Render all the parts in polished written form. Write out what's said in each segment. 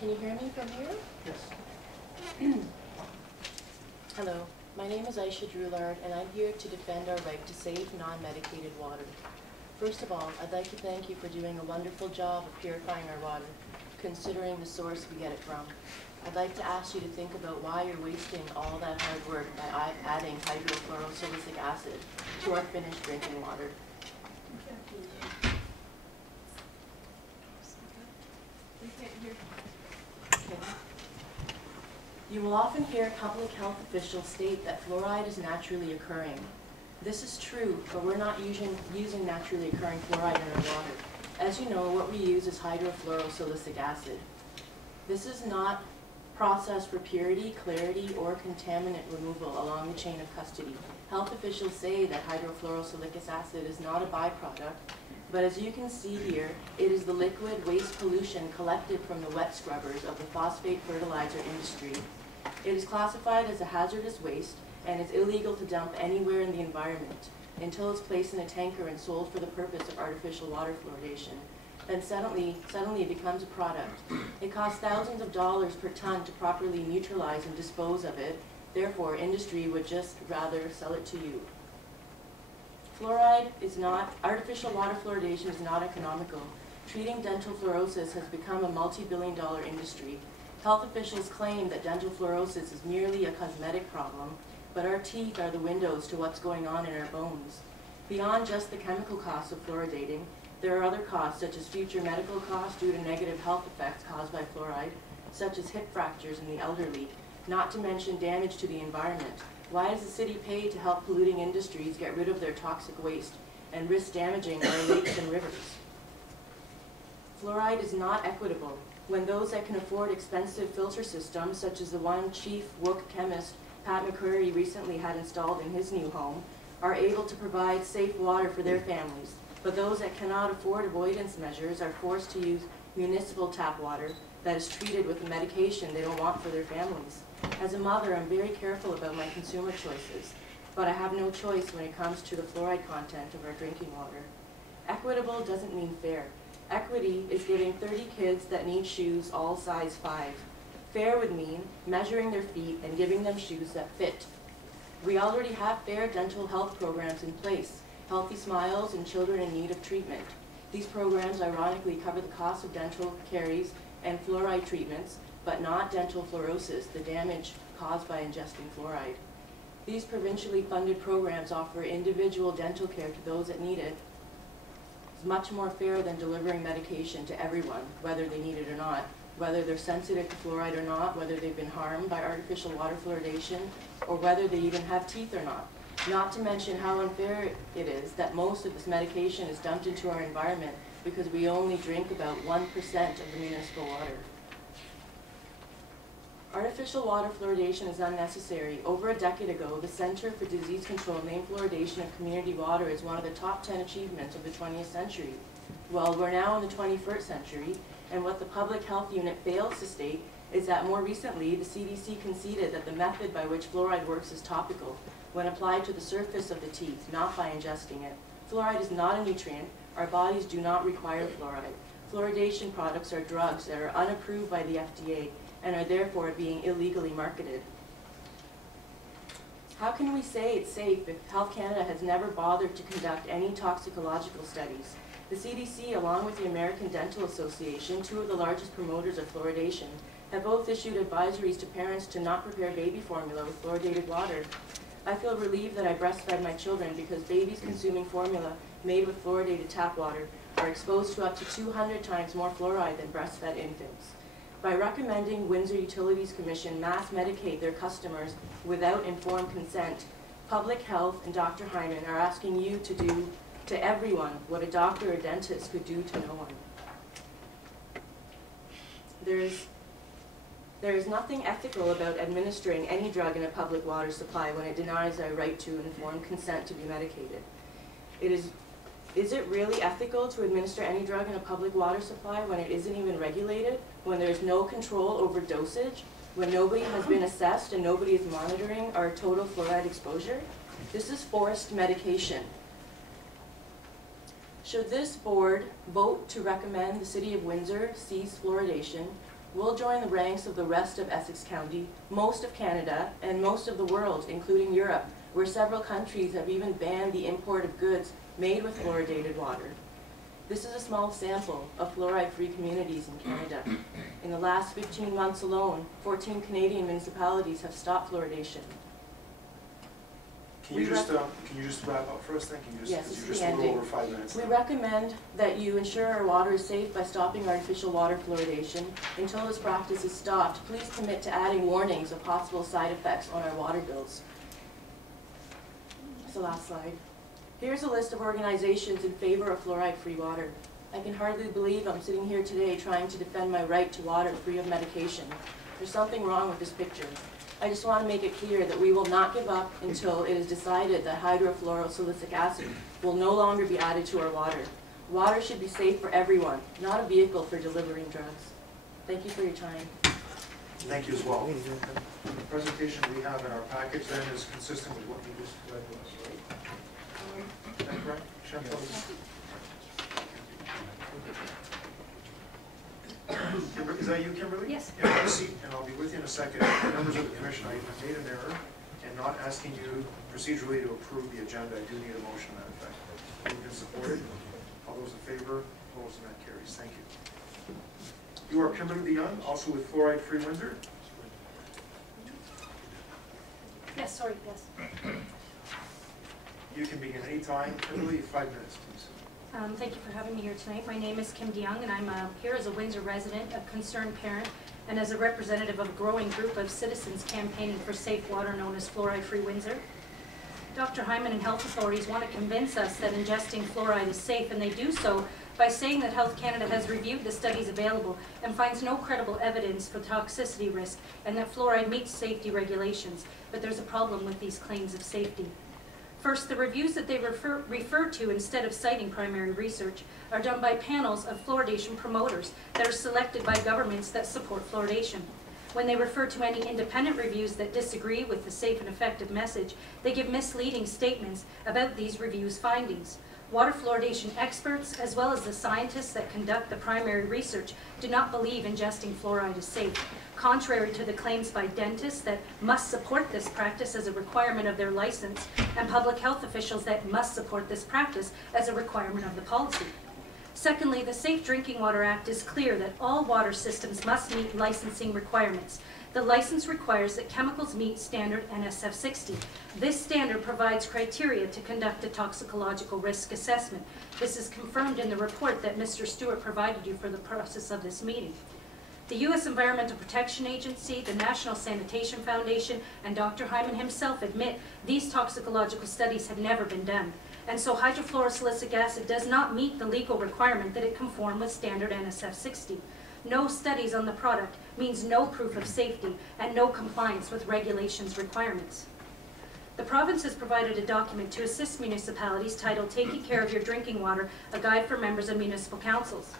Can you hear me from here? Yes. Hello, my name is Aisha Droulard, and I'm here to defend our right to safe, non-medicated water. First of all, I'd like to thank you for doing a wonderful job of purifying our water, considering the source we get it from. I'd like to ask you to think about why you're wasting all that hard work by adding hydrofluorosilicic acid to our finished drinking water. You will often hear public health officials state that fluoride is naturally occurring. This is true, but we're not using naturally occurring fluoride in our water. As you know, what we use is hydrofluorosilicic acid. This is not processed for purity, clarity, or contaminant removal along the chain of custody. Health officials say that hydrofluorosilicic acid is not a byproduct, but as you can see here, it is the liquid waste pollution collected from the wet scrubbers of the phosphate fertilizer industry. It is classified as a hazardous waste and is illegal to dump anywhere in the environment until it's placed in a tanker and sold for the purpose of artificial water fluoridation. Then suddenly it becomes a product. It costs thousands of dollars per ton to properly neutralize and dispose of it. Therefore, industry would just rather sell it to you. Fluoride is not, artificial water fluoridation is not economical. Treating dental fluorosis has become a multi-billion-dollar industry. Health officials claim that dental fluorosis is merely a cosmetic problem, but our teeth are the windows to what's going on in our bones. Beyond just the chemical costs of fluoridating, there are other costs, such as future medical costs due to negative health effects caused by fluoride, such as hip fractures in the elderly, not to mention damage to the environment. Why does the city pay to help polluting industries get rid of their toxic waste and risk damaging our lakes and rivers? Fluoride is not equitable. When those that can afford expensive filter systems, such as the one chief WUC chemist Pat McCurry recently had installed in his new home, are able to provide safe water for their families, but those that cannot afford avoidance measures are forced to use municipal tap water that is treated with a medication they don't want for their families. As a mother, I'm very careful about my consumer choices, but I have no choice when it comes to the fluoride content of our drinking water. Equitable doesn't mean fair. Equity is giving 30 kids that need shoes all size 5. Fair would mean measuring their feet and giving them shoes that fit. We already have fair dental health programs in place, Healthy Smiles and Children in Need of Treatment. These programs ironically cover the cost of dental caries and fluoride treatments, but not dental fluorosis, the damage caused by ingesting fluoride. These provincially funded programs offer individual dental care to those that need it. It's much more fair than delivering medication to everyone, whether they need it or not, whether they're sensitive to fluoride or not, whether they've been harmed by artificial water fluoridation, or whether they even have teeth or not. Not to mention how unfair it is that most of this medication is dumped into our environment because we only drink about 1% of the municipal water. Artificial water fluoridation is unnecessary. Over a decade ago, the Center for Disease Control named fluoridation of community water as one of the top 10 achievements of the 20th century. Well, we're now in the 21st century, and what the Public Health Unit fails to state is that more recently, the CDC conceded that the method by which fluoride works is topical, when applied to the surface of the teeth, not by ingesting it. Fluoride is not a nutrient. Our bodies do not require fluoride. Fluoridation products are drugs that are unapproved by the FDA and are therefore being illegally marketed. How can we say it's safe if Health Canada has never bothered to conduct any toxicological studies? The CDC, along with the American Dental Association, two of the largest promoters of fluoridation, have both issued advisories to parents to not prepare baby formula with fluoridated water. I feel relieved that I breastfed my children because babies consuming formula made with fluoridated tap water are exposed to up to 200 times more fluoride than breastfed infants. By recommending Windsor Utilities Commission mass medicate their customers without informed consent, Public Health and Dr. Hyman are asking you to do to everyone what a doctor or dentist could do to no one. There is nothing ethical about administering any drug in a public water supply when it denies our right to informed consent to be medicated. Is it really ethical to administer any drug in a public water supply when it isn't even regulated, when there's no control over dosage, when nobody has been assessed and nobody is monitoring our total fluoride exposure? This is forced medication. Should this board vote to recommend the City of Windsor cease fluoridation, we'll join the ranks of the rest of Essex County, most of Canada, and most of the world, including Europe, where several countries have even banned the import of goods made with fluoridated water. This is a small sample of fluoride-free communities in Canada. In the last 15 months alone, 14 Canadian municipalities have stopped fluoridation. Can you just wrap up for us then? Can you just, Yes, because this you're is just a the little ending. over 5 minutes. We now. recommend that you ensure our water is safe by stopping artificial water fluoridation. Until this practice is stopped, please commit to adding warnings of possible side effects on our water bills. That's the last slide. Here's a list of organizations in favor of fluoride-free water. I can hardly believe I'm sitting here today trying to defend my right to water free of medication. There's something wrong with this picture. I just want to make it clear that we will not give up until it is decided that hydrofluorosilicic acid will no longer be added to our water. Water should be safe for everyone, not a vehicle for delivering drugs. Thank you for your time. Thank you as well. The presentation we have in our package then is consistent with what you just read to us, right? Is that correct? Chantal? Is that you, Kimberly? Yes. Yeah, have a seat, and I'll be with you in a second. Members of the commission, I made an error in not asking you procedurally to approve the agenda. I do need a motion to that effect. Moved and supported. All those in favor, opposed, and that carries. Thank you. You are Kimberly DeYoung, also with Fluoride Free Windsor. Yes, sorry, yes. You can begin any time. Kimberly, 5 minutes, please. Thank you for having me here tonight. My name is Kim DeYoung, and I'm here as a Windsor resident, a concerned parent, and as a representative of a growing group of citizens campaigning for safe water known as Fluoride Free Windsor. Dr. Hyman and health authorities want to convince us that ingesting fluoride is safe, and they do so by saying that Health Canada has reviewed the studies available and finds no credible evidence for toxicity risk, and that fluoride meets safety regulations. But there's a problem with these claims of safety. First, the reviews that they refer to instead of citing primary research are done by panels of fluoridation promoters that are selected by governments that support fluoridation. When they refer to any independent reviews that disagree with the safe and effective message, they give misleading statements about these reviews' findings. Water fluoridation experts, as well as the scientists that conduct the primary research, do not believe ingesting fluoride is safe, contrary to the claims by dentists that must support this practice as a requirement of their license, and public health officials that must support this practice as a requirement of the policy. Secondly, the Safe Drinking Water Act is clear that all water systems must meet licensing requirements. The license requires that chemicals meet standard NSF 60. This standard provides criteria to conduct a toxicological risk assessment. This is confirmed in the report that Mr. Stewart provided you for the process of this meeting. The U.S. Environmental Protection Agency, the National Sanitation Foundation, and Dr. Hyman himself admit these toxicological studies have never been done. And so hydrofluorosilicic acid does not meet the legal requirement that it conform with standard NSF 60. No studies on the product means no proof of safety and no compliance with regulations requirements. The province has provided a document to assist municipalities titled Taking Care of Your Drinking Water, a guide for members of municipal councils.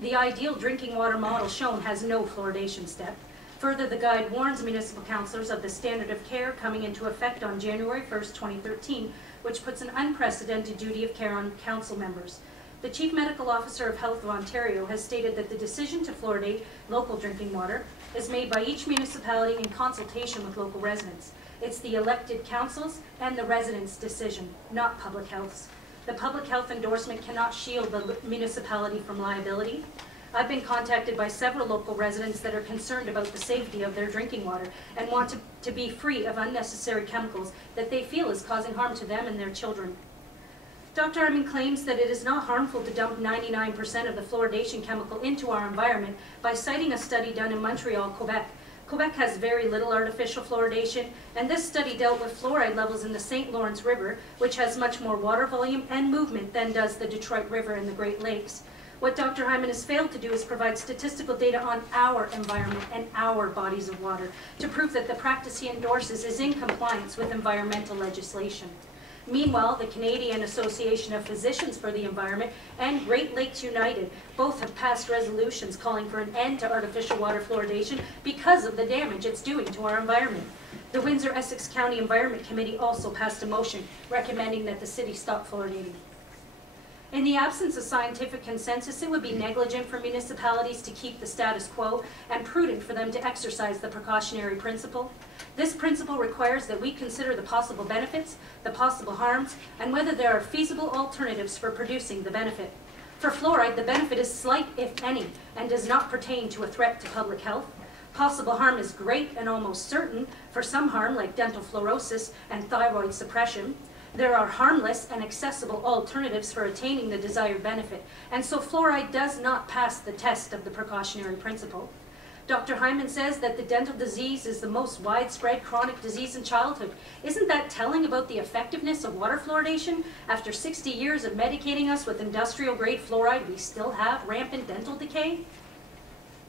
The ideal drinking water model shown has no fluoridation step. Further, the guide warns municipal councillors of the standard of care coming into effect on January 1st, 2013, which puts an unprecedented duty of care on council members. The Chief Medical Officer of Health of Ontario has stated that the decision to fluoridate local drinking water is made by each municipality in consultation with local residents. It's the elected councils and the residents' decision, not public health's. The public health endorsement cannot shield the municipality from liability. I've been contacted by several local residents that are concerned about the safety of their drinking water and want to be free of unnecessary chemicals that they feel is causing harm to them and their children. Dr. Hyman claims that it is not harmful to dump 99% of the fluoridation chemical into our environment by citing a study done in Montreal, Quebec. Quebec has very little artificial fluoridation, and this study dealt with fluoride levels in the St. Lawrence River, which has much more water volume and movement than does the Detroit River and the Great Lakes. What Dr. Hyman has failed to do is provide statistical data on our environment and our bodies of water to prove that the practice he endorses is in compliance with environmental legislation. Meanwhile, the Canadian Association of Physicians for the Environment and Great Lakes United both have passed resolutions calling for an end to artificial water fluoridation because of the damage it's doing to our environment. The Windsor-Essex County Environment Committee also passed a motion recommending that the city stop fluoridating. In the absence of scientific consensus, it would be negligent for municipalities to keep the status quo and prudent for them to exercise the precautionary principle. This principle requires that we consider the possible benefits, the possible harms, and whether there are feasible alternatives for producing the benefit. For fluoride, the benefit is slight, if any, and does not pertain to a threat to public health. Possible harm is great and almost certain. For some harm, like dental fluorosis and thyroid suppression, there are harmless and accessible alternatives for attaining the desired benefit, and so fluoride does not pass the test of the precautionary principle. Dr. Hyman says that the dental disease is the most widespread chronic disease in childhood. Isn't that telling about the effectiveness of water fluoridation? After 60 years of medicating us with industrial-grade fluoride, we still have rampant dental decay?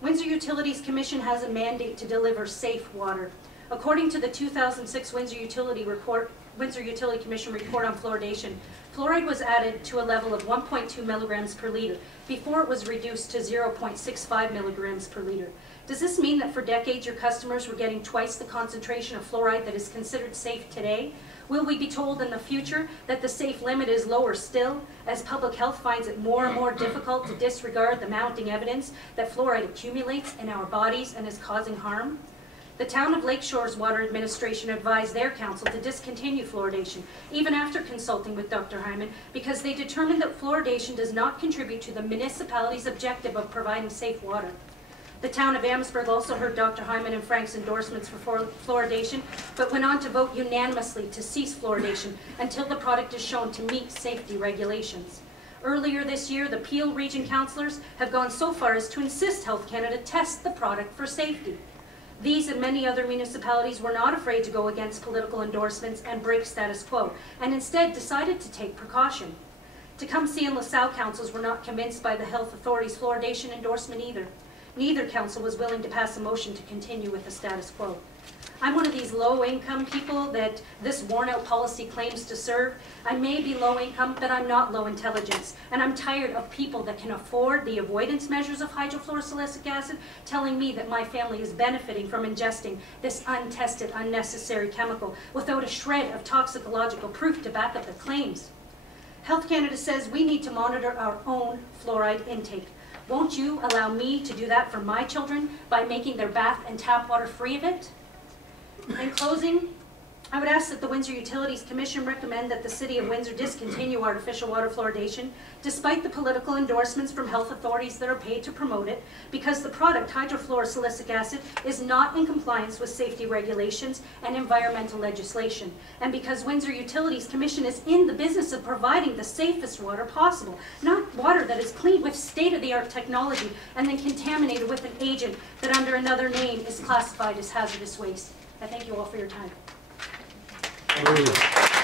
Windsor Utilities Commission has a mandate to deliver safe water. According to the 2006 Windsor Utility Commission report on fluoridation, fluoride was added to a level of 1.2 milligrams per liter before it was reduced to 0.65 milligrams per liter. Does this mean that for decades your customers were getting twice the concentration of fluoride that is considered safe today? Will we be told in the future that the safe limit is lower still, as public health finds it more and more difficult to disregard the mounting evidence that fluoride accumulates in our bodies and is causing harm? The town of Lakeshore's Water Administration advised their council to discontinue fluoridation, even after consulting with Dr. Hyman, because they determined that fluoridation does not contribute to the municipality's objective of providing safe water. The town of Amherstburg also heard Dr. Hyman and Frank's endorsements for fluoridation, but went on to vote unanimously to cease fluoridation until the product is shown to meet safety regulations. Earlier this year, the Peel Region councillors have gone so far as to insist Health Canada test the product for safety. These and many other municipalities were not afraid to go against political endorsements and break status quo, and instead decided to take precaution. Tecumseh and LaSalle councils were not convinced by the health authorities' fluoridation endorsement either. Neither council was willing to pass a motion to continue with the status quo. I'm one of these low-income people that this worn-out policy claims to serve. I may be low-income, but I'm not low intelligence. And I'm tired of people that can afford the avoidance measures of hydrofluorosilicic acid telling me that my family is benefiting from ingesting this untested, unnecessary chemical without a shred of toxicological proof to back up the claims. Health Canada says we need to monitor our own fluoride intake. Won't you allow me to do that for my children by making their bath and tap water free of it? In closing, I would ask that the Windsor Utilities Commission recommend that the City of Windsor discontinue artificial water fluoridation, despite the political endorsements from health authorities that are paid to promote it, because the product, hydrofluorosilicic acid, is not in compliance with safety regulations and environmental legislation, and because Windsor Utilities Commission is in the business of providing the safest water possible, not water that is cleaned with state-of-the-art technology and then contaminated with an agent that under another name is classified as hazardous waste. I thank you all for your time. Thank you.